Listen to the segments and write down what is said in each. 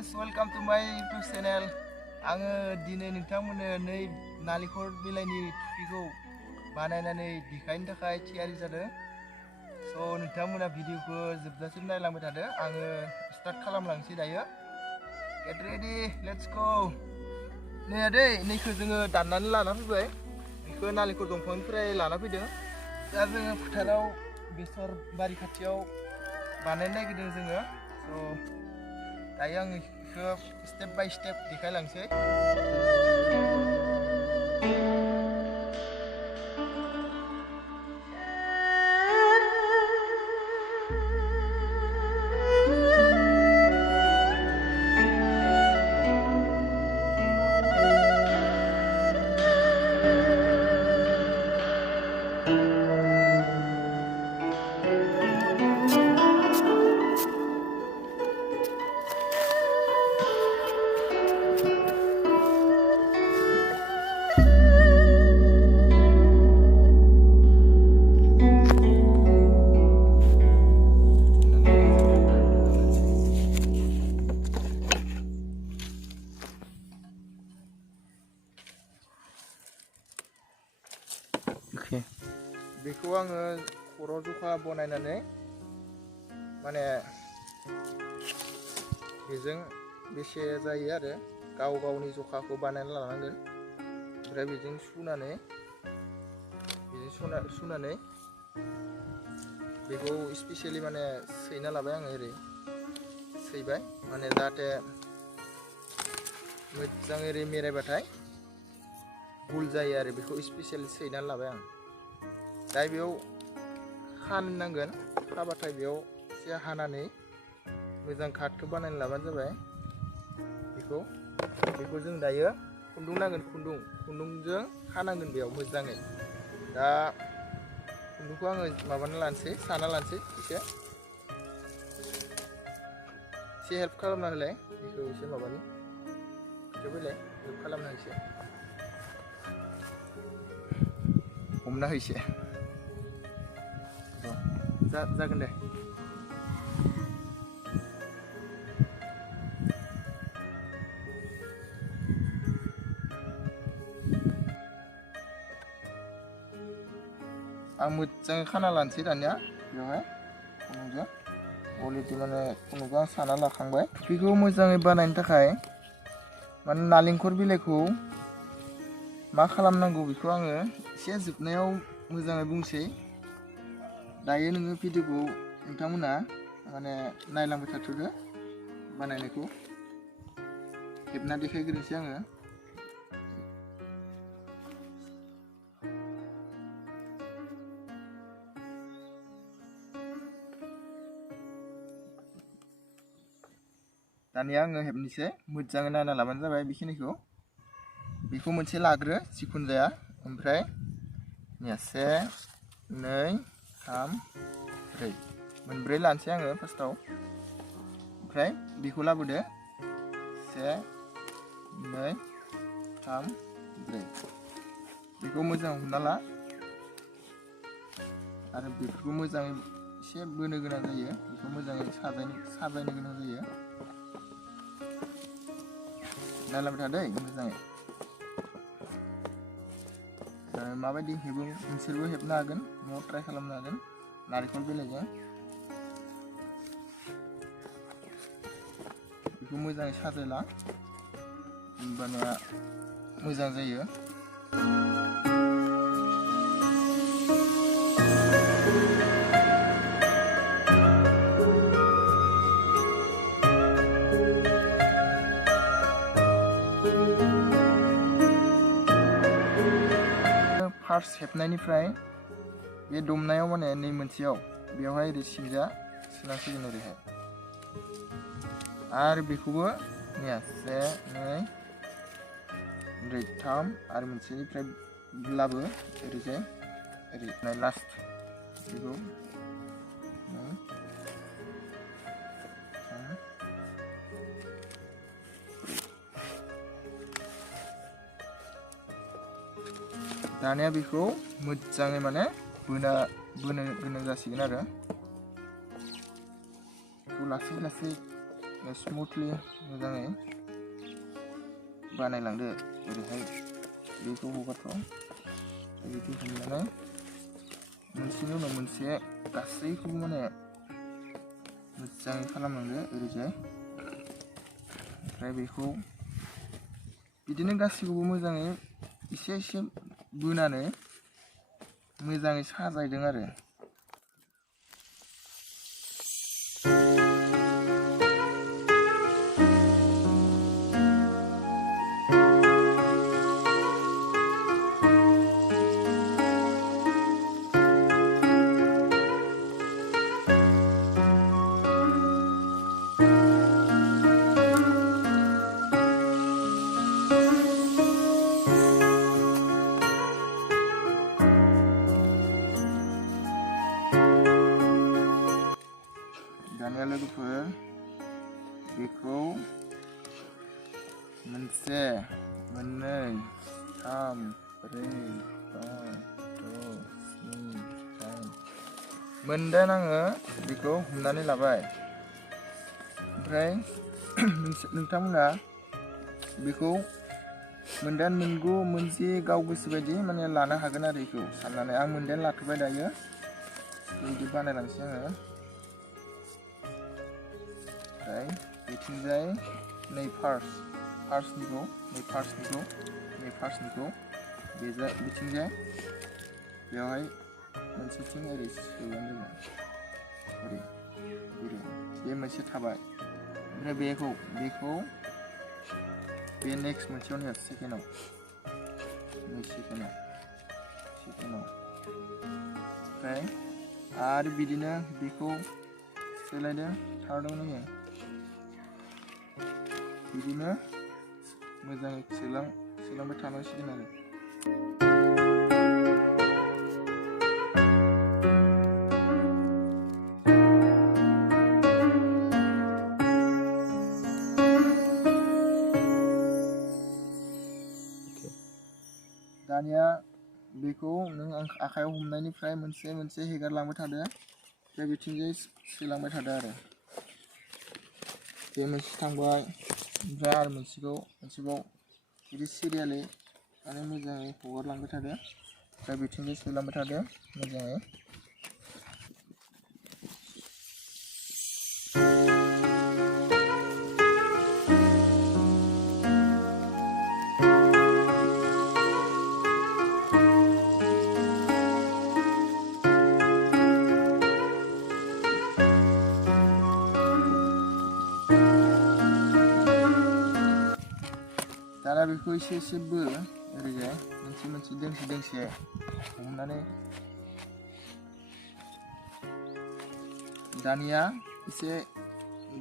guys, welcome to my YouTube channel. Aङो दिनै नोंथांमोननो नै नालेंखर बिलाइनि थुफिखौ बानायनानै देखायनो थाखाय थियारि जादों। So नोंथांमोना भिडिअखौ जोबजासिम नायलांबाय थादो। आङो स्टार्ट खालामलांसै दायो। Get ready, let's go. नै आदै, नैखौ जोङो दाननानै लाना फैबाय। बेखौ नालेंखर दंफांनिफ्राय लाना फैदों। दा जोङो फोथाराव बेसर बारि खाथियाव बानायनो नागिरदों जोङो। So दायो आङो बेखौ स्टेप बाय स्टेप देखायलांसै। बेखौ आङो खर' जखा बनायनानै माने बेजों बेसे जायो आरो गाव गावनि जखाखौ बानायना लानांगोन। ओमफ्राय बेजों सुनानै बेखौ स्पेसियली माने सैना लाबाय आङो ओरै सैबाय माने जाहाथे मोजां ओरै मेरायबाथाय गुल जायो आरो बेखौ स्पेसियली सैना लाबाय आं। दा बेयाव हानो नांगोन, हाबाथाय बेयाव एसे हानानै मोजां काटखौ बानायना लाबानो जाबाय। बेखौ जों दायो खुन्दुं नांगोन, खुन्दुंजों हानांगोन बेयाव मोजाङै। दा खुन्दुंखौ आङो माबाना लानोसै, साना लानोसै एसे हेल्प खालामना होलाय, बेखौ एसे माबानि फैलाय हेल्प खालामना एसे हमना हो एसे जागोन दे। आं मोजाङै खाना लानोसै दानिया बेवहाय खुन्दुंजों अलरेडि माने खुन्दुंखौ आं साना लाखांबाय। बेखौ मोजाङै बानायनो थाखाय माने नालेंखर बिलाइखौ मा खालामनांगौ बेखौ आङो एसे जोबनायाव मोजाङै बुंसै। दायो नोङो भिडिअखौ नोंथांमोना माने नायलांबाय थाथ'दो। बानायनायखौ हेबना देखायग्रोनोसै आङो। दानिया आङो हेबनोसै, मोजाङै नायना लाबानो जाबाय बेखिनिखौ। बेखौ मोनसे लाग्रो जिखुनु जाया, ओमफ्राय 1 2 3 4 मोनब्रै लानोसै आङो फार्स्टआव। ओमफ्राय बेखौ लाबोदो 1 2 3 4 बेखौ मोजां हमना ला आरो बेफोरखौ मोजाङै एसे बोनो गोनां जायो, बेखौ मोजाङै साजायनो गोनां जायो। नायलांबाय थादै मोजाङै। माबायदि हेबो नोंसोरबो हेबनो हागोन, न'आव ट्राइ खालामनो हागोन नारेंखल बिलाइजों। बेखौ मोजाङै साजायला, होमबाना मोजां जायो। फार्स्ट हेबनायनिफ्राय बे दमनायाव माने नै मोनसेयाव बेवहाय ओरै सिंजा सोनांसिगोन ओरैहाय। आरो बेखौबो 1 2 3 आरो मोनसेनिफ्राय लाबो ओरैजाय ओरै लास्ट बेखौ 2 3 दानिया बेखौ मोजाङै माने बोनो गोनां जासिगोन आरो बेखौ लासै स्मुथलि मोजाङै बानायलांदो ओरैहाय बेखौ हगारथ' बिदि हमनानै मोनसेनि उनाव मोनसे गासैखौबो माने मोजाङै खालामलांदो ओरैजाय ओमफ्राय बेखौ बिदिनो गासैखौबो मोजाङै एसे एसे बोनानै मोजाङै साजायदों आरो दानिया लोगोफोर बेखौ मोनसे मोननै थाम ब्रै बा द' स्नि दाइन मोनदाइन आङो बेखौ हमनानै लाबाय ओमफ्राय नोंथांमोना बेखौ मोनदाइन मोनगु मोनसे गाव गोसो बायदि माने लानो हागोन आरो बेखौ साननानै आं मोनदाइन लाथ'बाय दायो बिदि बानायलांसै आङो ओमफ्राय बिथिंजाय नै फार्स्टनिखौ बिथिंजाय बेवहाय मोनसेथिं ओरै सोलांदों ओरै बे मोनसे थाबाय ओमफ्राय बेखौ बे नेक्स्ट मोनसेयावनो हो सेकेन्डआव ओमफ्राय आरो बिदिनो बेखौ सोलायदो थार्डआवनो हो बिदिनो मोजाङै सोलांबाय थानांसिगोन आरो दानिया बेखौ नों आखायाव हमनायनिफ्राय मोनसे हेगारलांबाय थादो ओमफ्राय बिथिंजाय सोलांबाय थादो आरो बे मोनसे थांबाय ओमफ्राय आरो मोनसेबाव बिदि सिरियालै माने मोजाङै हगारलांबाय थादो ओमफ्राय बिथिंजाय सोलांबाय थादो मोजाङै दाना बेखौ एसे बो ओरैजाय मोनसे दोंसे हमनानै दानिया एसे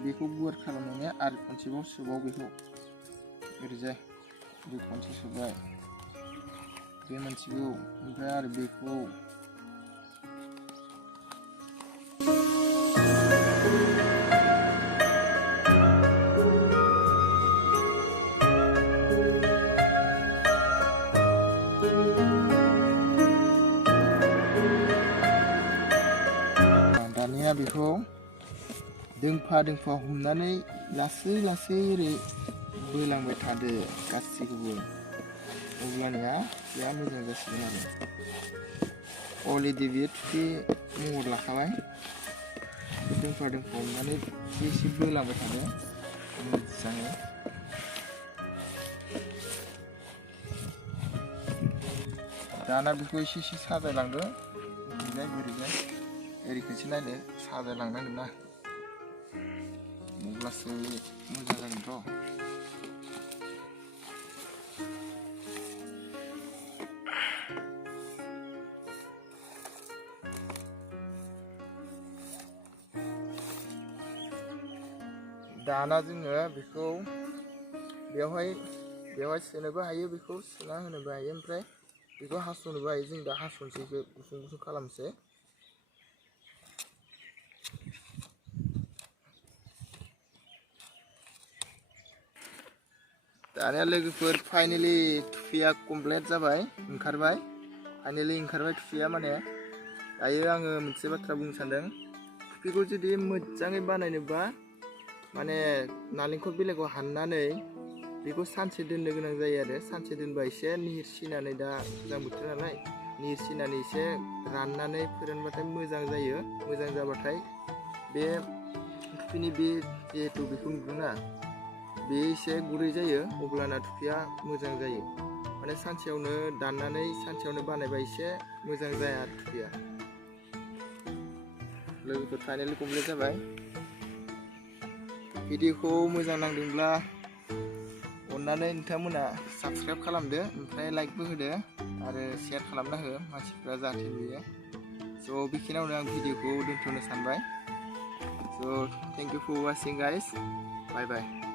बेखौ गुवार खालामनानै आरो खनसेबाव सोबाव बेखौ ओरैजाय बे खनसे सोबाय बे मोनसेखौ ओमफ्राय आरो बेखौ दानिया बेखौ दोंफा हमनानै लासै ओरै बोलांबाय थादो गासैखौबो अब्लानिया बेहा मोजां जासिगोन आरो अलरेडि बेयो थुखि महर लाखाबाय दोंफा हमनानै एसे बोलांबाय थादो मोजाङै दाना बेखौ एसे साजायलांदो बोरैजाय ओरै खनसे नायदो साजायलांनांगोन ना अब्लासो मोजां जागोनथ' दाना जोङो बेखौ बेवहाय सोनोबो हायो बेखौ सोना होनोबो हायो ओमफ्राय बेखौ हास'नोबो हायो जों दा हास'नोसै गुसुं खालामसै दानिया लोगोफोर फाइनालि थुफिया कमप्लिट जाबाय ओंखारबाय थुफिया माने दायो आङो मोनसे बाथ्रा बुंनो सानदों थुफिखौ जुदि मोजाङै बानायनोबा माने नालेंखर बिलाइखौ हाननानै बेखौ सानसे दोननो गोनां जायो आरो सानसे दोनबा एसे निहिर सिनानै दा गोजां बोथोर नालाय निहिर सिनानै एसे राननानै फोरानबाथाय मोजां जायो। मोजां जाबाथाय बे थुफिनि बे जिहेतु बेखौ नुदोंना बे एसे गुरै जायो अब्लाना थुफिया मोजां जायो। माने सानसेयावनो दाननानै सानसेयावनो बानायबा एसे मोजां जाया आरो थुफिया। लोगोफोर फाइनालि कमप्लिट जाबाय। भिडिअखौ मोजां नांदोंब्ला अन्नानै नोंथांमोना साबस्क्राइब खालामदो, ओमफ्राय लाइकबो होदो आरो शेयार खालामना हो मानसिफ्रा जाहाथे नुयो। स' बेखिनियावनो आं भिडिअखौ दोनथ'नो सानबाय। So' thank you for watching guys, bye bye.